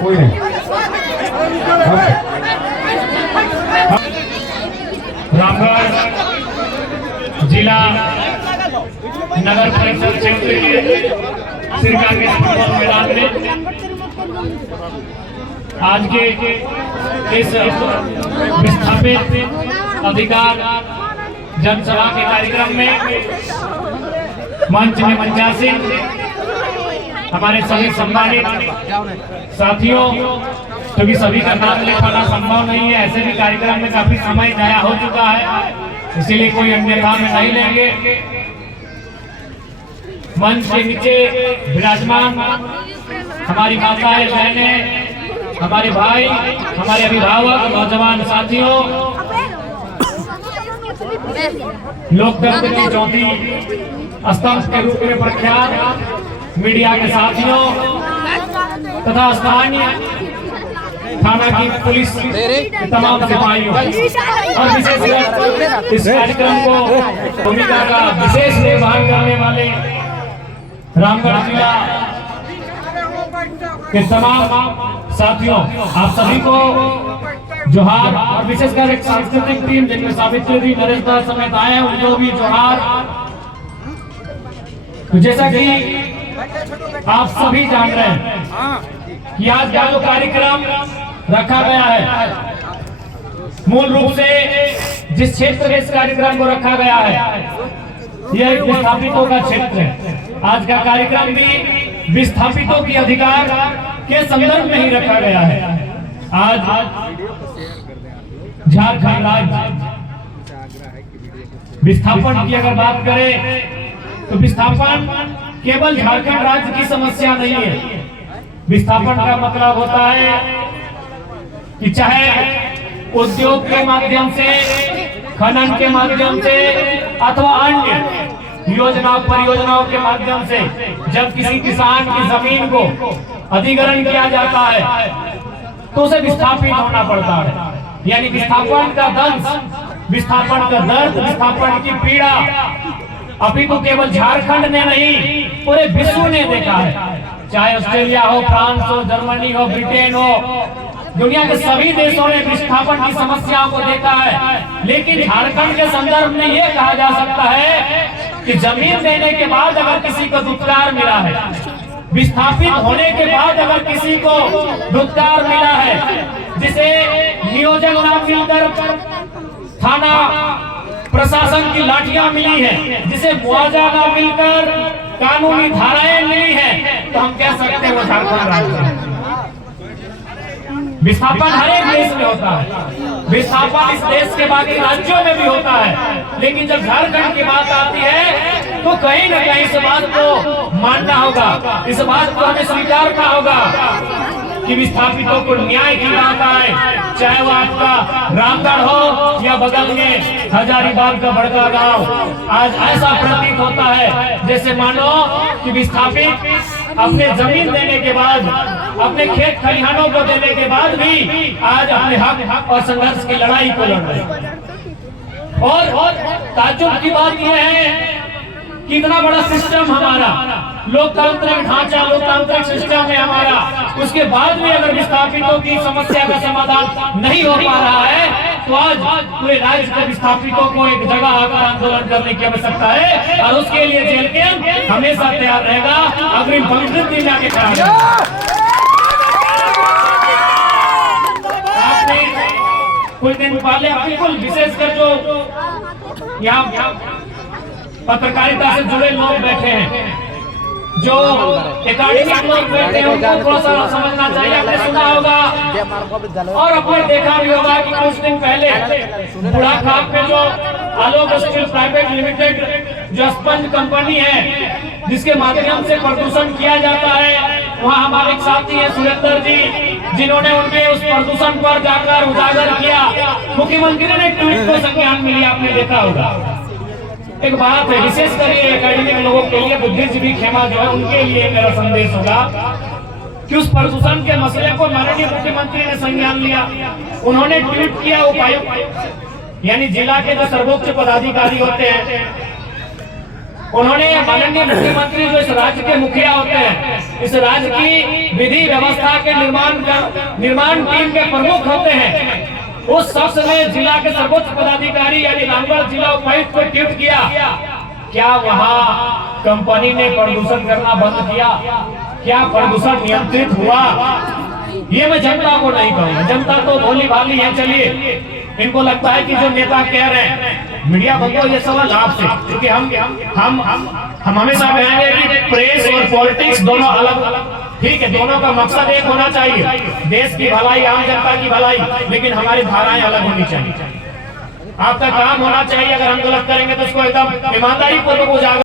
कोई नहीं। रामगढ़ जिला नगर परिषद क्षेत्र के सिरका के फुटबॉल मैदान में आज के इस विस्थापित अधिकार जनसभा के कार्यक्रम में मंच में मंचासीन हमारे सभी सम्मानित साथियों, क्योंकि सभी का नाम ले पाना संभव नहीं है, ऐसे भी कार्यक्रम में काफी समय जाया हो चुका है, इसीलिए कोई अन्य काम नहीं लेंगे। मंच के नीचे विराजमान हमारी माताएं, बहनें, हमारे भाई, हमारे अभिभावक, नौजवान साथियों, लोकतंत्र की चौथी स्तंभ के रूप में प्रख्यात मीडिया के साथियों तथा स्थानीय थाना की पुलिस के तमाम सिपाहियों और विशेष इस कार्यक्रम को भूमिका का विशेष निर्वहन करने वाले रामगढ़ जिला के तमाम साथियों, आप सभी को जोहार। और विशेषकर एक सांस्कृतिक टीम जिनमें सावित्री जी, नरेश दास समेत आए हैं, उनको भी जोहार। तो जैसा कि आप सभी जान रहे हैं कि आज का जो कार्यक्रम रखा गया है, मूल रूप से जिस क्षेत्र में इस कार्यक्रम को रखा गया है यह एक विस्थापितों का क्षेत्र है। आज का कार्यक्रम भी विस्थापितों के अधिकार के संदर्भ में ही रखा गया है। आज झारखंड राज्य विस्थापन की अगर बात करें तो विस्थापन केवल झारखंड राज्य की समस्या नहीं है। विस्थापन का मतलब होता है कि चाहे उद्योग के माध्यम से, खनन के माध्यम से अथवा अन्य योजनाओं परियोजनाओं के माध्यम से जब किसी किसान की जमीन को अधिग्रहण किया जाता है तो उसे विस्थापित होना पड़ता है। यानी विस्थापन का दंश, विस्थापन का दर्द, विस्थापन की पीड़ा अभी तो केवल झारखंड ने नहीं पूरे विश्व ने देखा है। चाहे ऑस्ट्रेलिया हो, फ्रांस हो, जर्मनी हो, ब्रिटेन हो, दुनिया के सभी देशों ने विस्थापन की समस्याओं को देखा है। लेकिन झारखंड के संदर्भ में यह कहा जा सकता है कि जमीन देने के बाद अगर किसी को दुत्कार मिला है, विस्थापित होने के बाद अगर किसी को दुत्कार मिला है, जिसे नियोजन ना मिलकर थाना प्रशासन की लाठियां मिली है, जिसे मुआवजा ना मिलकर कानूनी धाराएं मिली हैं, तो हम कह सकते हैं वो झारखंड राज्य है। विस्थापन हर एक देश में होता है, विस्थापन इस देश के बाकी राज्यों में भी होता है, लेकिन जब झारखंड की बात आती है तो कहीं न कहीं इस बात को मानना होगा, इस बात को हमें स्वीकारना होगा कि विस्थापितों को न्याय की बात आए, चाहे वो आपका रामगढ़ हो या बगल में हजारीबाग का बड़का गांव। आज ऐसा प्रतीत होता है जैसे मानो कि विस्थापित अपने जमीन देने के बाद, अपने खेत खलिहानों को देने के बाद भी आज अपने हक और संघर्ष की लड़ाई को लड़ रहे हैं। और ताज्जुब की बात यह है कि इतना बड़ा सिस्टम हमारा, लोकतांत्रिक ढांचा, लोकतांत्रिक सिस्टम है हमारा, उसके बाद में अगर विस्थापितों की समस्या का समाधान नहीं हो पा रहा है तो आज पूरे राज्य के विस्थापितों को एक जगह आकर आंदोलन करने की आवश्यकता है। और उसके लिए जेल कैंप हमेशा तैयार रहेगा, अग्रिम पंक्ति में जाके खड़ा रहेगा। आपने कुछ दिन पहले बिल्कुल विशेषकर जो यहाँ पत्रकारिता से जुड़े लोग बैठे हैं, जो एकेडमिक लोग बैठे हैं, उनको थोड़ा सा समझना चाहिए। आपने सुना होगा और आपने देखा भी होगा कि कुछ दिन पहले बुढ़ाखाप में जो आलोक स्टील प्राइवेट लिमिटेड जो स्पंज कंपनी है, जिसके माध्यम से प्रदूषण किया जाता है, वहाँ हमारे एक साथी है सुरेंद्र जी, जिन्होंने उनके उस प्रदूषण पर जाकर उजागर किया। मुख्यमंत्री ने ट्वीट को संज्ञान में लिया, आपने देखा होगा। एक बात है, विशेषकर ये एकेडमिक लोगों के लिए, बुद्धिजीवी खेमा जो है उनके लिए मेरा संदेश होगा कि उस प्रदूषण के मसले को माननीय मुख्यमंत्री ने संज्ञान लिया। उन्होंने ट्वीट किया, उपायुक्त यानी जिला के जो सर्वोच्च पदाधिकारी होते हैं उन्होंने माननीय मुख्यमंत्री जो इस राज्य के मुखिया होते हैं, इस राज्य की विधि व्यवस्था के निर्माण टीम के प्रमुख होते हैं, उस शख्स ने जिला के सर्वोच्च पदाधिकारी यानी रामगढ़ जिला उपायुक्त को ट्वीट किया, क्या वहां कंपनी ने प्रदूषण करना बंद किया? क्या प्रदूषण नियंत्रित हुआ? ये मैं जनता को नहीं कहूँगा, जनता तो भोली भाली है। चलिए, इनको लगता है कि जो नेता कह रहे हैं, मीडिया बंदो ये सवाल आपसे, क्योंकि हम हमेशा कहेंगे कि प्रेस और पॉलिटिक्स दोनों अलग, ठीक है, दोनों का मकसद एक होना चाहिए, देश की भलाई, आम जनता की भलाई, लेकिन हमारी धाराएं अलग होनी चाहिए। आपका काम होना चाहिए, अगर हम गलत करेंगे तो उसको एकदम ईमानदारी पूर्वक उजागर